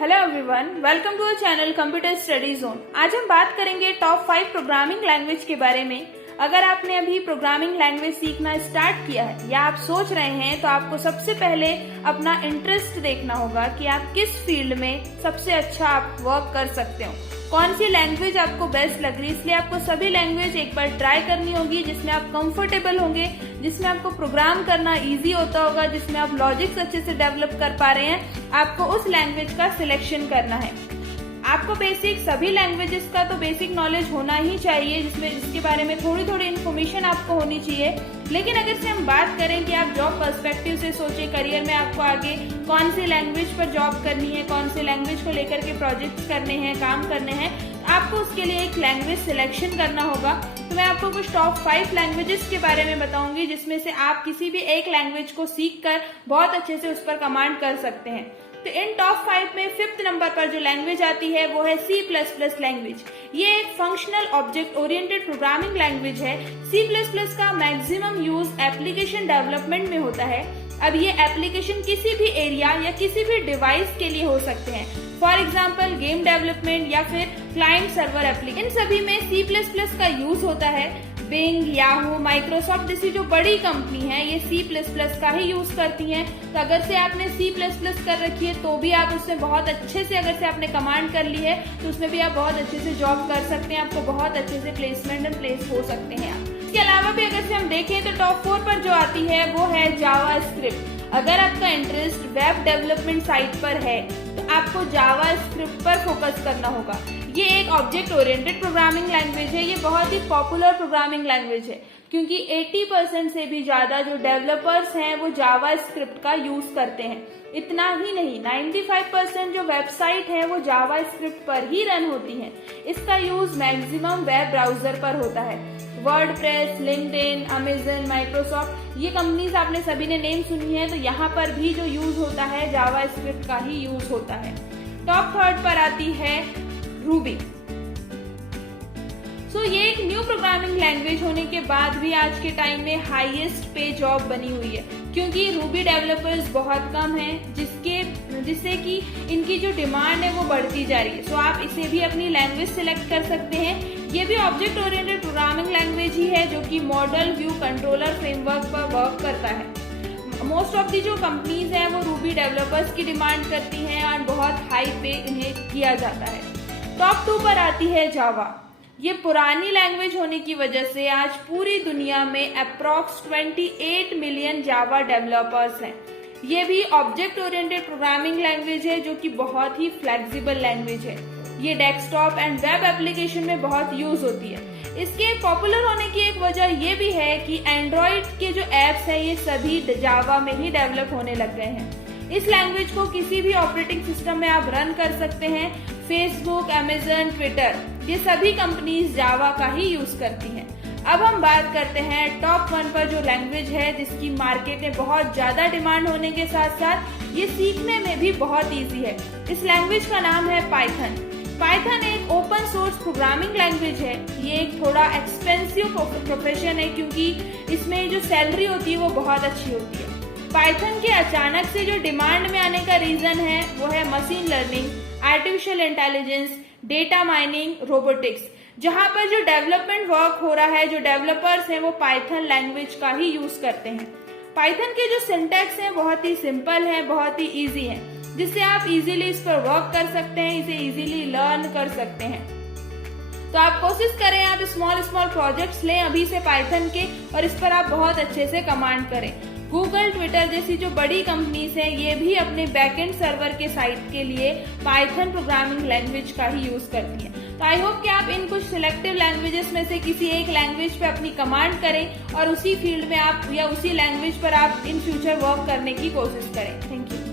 Hello everyone, welcome to our channel computer study zone. आज हम बात करेंगे टॉप 5 प्रोग्रामिंग लैंग्वेज के बारे में। अगर आपने अभी प्रोग्रामिंग लैंग्वेज सीखना स्टार्ट किया है या आप सोच रहे हैं तो आपको सबसे पहले अपना इंटरेस्ट देखना होगा कि आप किस फील्ड में सबसे अच्छा आप वर्क कर सकते हो, कौन सी लैंग्वेज आपको बेस्ट लग रही है। इसलिए आपको सभी लैंग्वेज एक बार ट्राई करनी होगी जिसमें आप कंफर्टेबल होंगे, जिसमें आपको प्रोग्राम करना इजी होता होगा, जिसमें आप लॉजिक्स अच्छे से डेवलप कर पा रहे हैं। आपको उस लैंग्वेज का सिलेक्शन करना है। आपको बेसिक सभी लैंग्वेजेस का तो बेसिक नॉलेज होना ही चाहिए, जिसके बारे में थोड़ी थोड़ी इन्फॉर्मेशन आपको होनी चाहिए। लेकिन अगर से हम बात करें कि आप जॉब पर्सपेक्टिव से सोचें, करियर में आपको आगे कौन सी लैंग्वेज पर जॉब करनी है, कौन सी लैंग्वेज को लेकर के प्रोजेक्ट्स करने हैं, काम करने हैं, आपको उसके लिए एक लैंग्वेज सिलेक्शन करना होगा। तो मैं आपको कुछ टॉप 5 लैंग्वेजेस के बारे में बताऊंगी जिसमें से आप किसी भी एक लैंग्वेज को सीखकर बहुत अच्छे से उस पर कमांड कर सकते हैं। तो इन टॉप 5 में 5th नंबर पर जो लैंग्वेज आती है वो है C++ लैंग्वेज। ये एक functional object oriented programming language है। C++ का मैक्सिमम यूज एप्लीकेशन डेवलपमेंट में होता है। अब ये एप्लीकेशन किसी भी एरिया या किसी भी डिवाइस के लिए हो सकते हैं, फॉर एग्जाम्पल गेम डेवलपमेंट या फिर क्लाइंट सर्वर एप्लीकेशन। इन सभी में C++ का यूज होता है। बिंग, याहू, माइक्रोसॉफ्ट जैसी जो बड़ी कंपनी है ये C++ का ही यूज करती हैं। तो अगर से आपने C++ कर रखी है तो भी आप उसमें बहुत अच्छे से, अगर से आपने कमांड कर ली है तो उसमें भी आप बहुत अच्छे से जॉब कर सकते हैं। आपको बहुत अच्छे से प्लेसमेंट एंड प्लेस हो सकते हैं आप। इसके अलावा भी अगर से हम देखें तो टॉप 4 पर जो आती है वो है जावास्क्रिप्ट। अगर आपका इंटरेस्ट वेब डेवलपमेंट साइट पर है तो आपको जावास्क्रिप्ट पर फोकस करना होगा। ये एक ऑब्जेक्ट ओरिएंटेड प्रोग्रामिंग लैंग्वेज है। ये बहुत ही पॉपुलर प्रोग्रामिंग लैंग्वेज है क्योंकि 80% से भी ज्यादा जो डेवलपर्स हैं वो जावास्क्रिप्ट का यूज करते हैं। इतना ही नहीं, 95% जो वेबसाइट है वो जावास्क्रिप्ट पर ही रन होती हैं। इसका यूज मैक्सिमम वेब ब्राउजर पर होता है। वर्डप्रेस, लिंक्डइन, अमेजन, माइक्रोसॉफ्ट, ये कंपनीज आपने सभी ने नेम सुनी है। तो यहाँ पर भी जो यूज होता है जावास्क्रिप्ट का ही यूज होता है। टॉप 3 पर आती है रूबी। ये एक न्यू प्रोग्रामिंग लैंग्वेज होने के बाद भी आज के टाइम में हाईएस्ट पे जॉब बनी हुई है क्योंकि रूबी डेवलपर्स बहुत कम हैं, जिससे कि इनकी जो डिमांड है वो बढ़ती जा रही है। आप इसे भी अपनी लैंग्वेज सिलेक्ट कर सकते हैं। ये भी ऑब्जेक्ट ओरिएंटेड प्रोग्रामिंग लैंग्वेज ही है जो कि मॉडल व्यू कंट्रोलर फ्रेमवर्क पर वर्क करता है। मोस्ट ऑफ दी जो कंपनीज हैं वो रूबी डेवलपर्स की डिमांड करती हैं और बहुत हाई पे इन्हें किया जाता है। टॉप 2 पर आती है जावा। ये पुरानी लैंग्वेज होने की वजह से आज पूरी दुनिया में अप्रॉक्स 28 मिलियन जावा डेवलपर्स हैं। ये भी ऑब्जेक्ट ओरिएंटेड प्रोग्रामिंग लैंग्वेज है जो कि बहुत ही फ्लेक्सिबल लैंग्वेज है। ये डेस्कटॉप एंड वेब एप्लीकेशन में बहुत यूज होती है। इसके पॉपुलर होने की एक वजह ये भी है कि एंड्रॉइड के जो एप्स हैं ये सभी जावा में ही डेवलप होने लग गए हैं। इस लैंग्वेज को किसी भी ऑपरेटिंग सिस्टम में आप रन कर सकते हैं। फेसबुक, अमेजन, ट्विटर, ये सभी कंपनीज जावा का ही यूज करती हैं। अब हम बात करते हैं टॉप 1 पर जो लैंग्वेज है जिसकी मार्केट में बहुत ज्यादा डिमांड होने के साथ साथ ये सीखने में भी बहुत इजी है। इस लैंग्वेज का नाम है पाइथन। पाइथन एक ओपन सोर्स प्रोग्रामिंग लैंग्वेज है। ये एक थोड़ा एक्सपेंसिव प्रोफेशन है क्योंकि इसमें जो सैलरी होती है वो बहुत अच्छी होती है। पाइथन के अचानक से जो डिमांड में आने का रीजन है वो है machine learning, artificial intelligence, data mining, robotics. जहां पर जो डेवलपमेंट वर्क हो रहा है, जो डेवलपर्स हैं वो पाइथन लैंग्वेज का ही यूज करते हैं। पाइथन के जो सिंटैक्स हैं बहुत ही सिंपल है, बहुत ही इजी है, जिससे आप इजीली इस पर वर्क कर सकते हैं, इसे इजीली लर्न कर सकते हैं। तो आप कोशिश करें, आप स्मॉल प्रोजेक्ट्स लें अभी से पाइथन के और इस पर आप बहुत अच्छे से कमांड करें। गूगल, ट्विटर जैसी जो बड़ी कंपनीज हैं ये भी अपने बैकएंड सर्वर के साइट के लिए पाइथन प्रोग्रामिंग लैंग्वेज का ही यूज करती हैं। तो आई होप कि आप इन कुछ सिलेक्टिव लैंग्वेजेस में से किसी एक लैंग्वेज पे अपनी कमांड करें और उसी फील्ड में आप या उसी लैंग्वेज पर आप इन फ्यूचर वर्क करने की कोशिश करें। Thank you.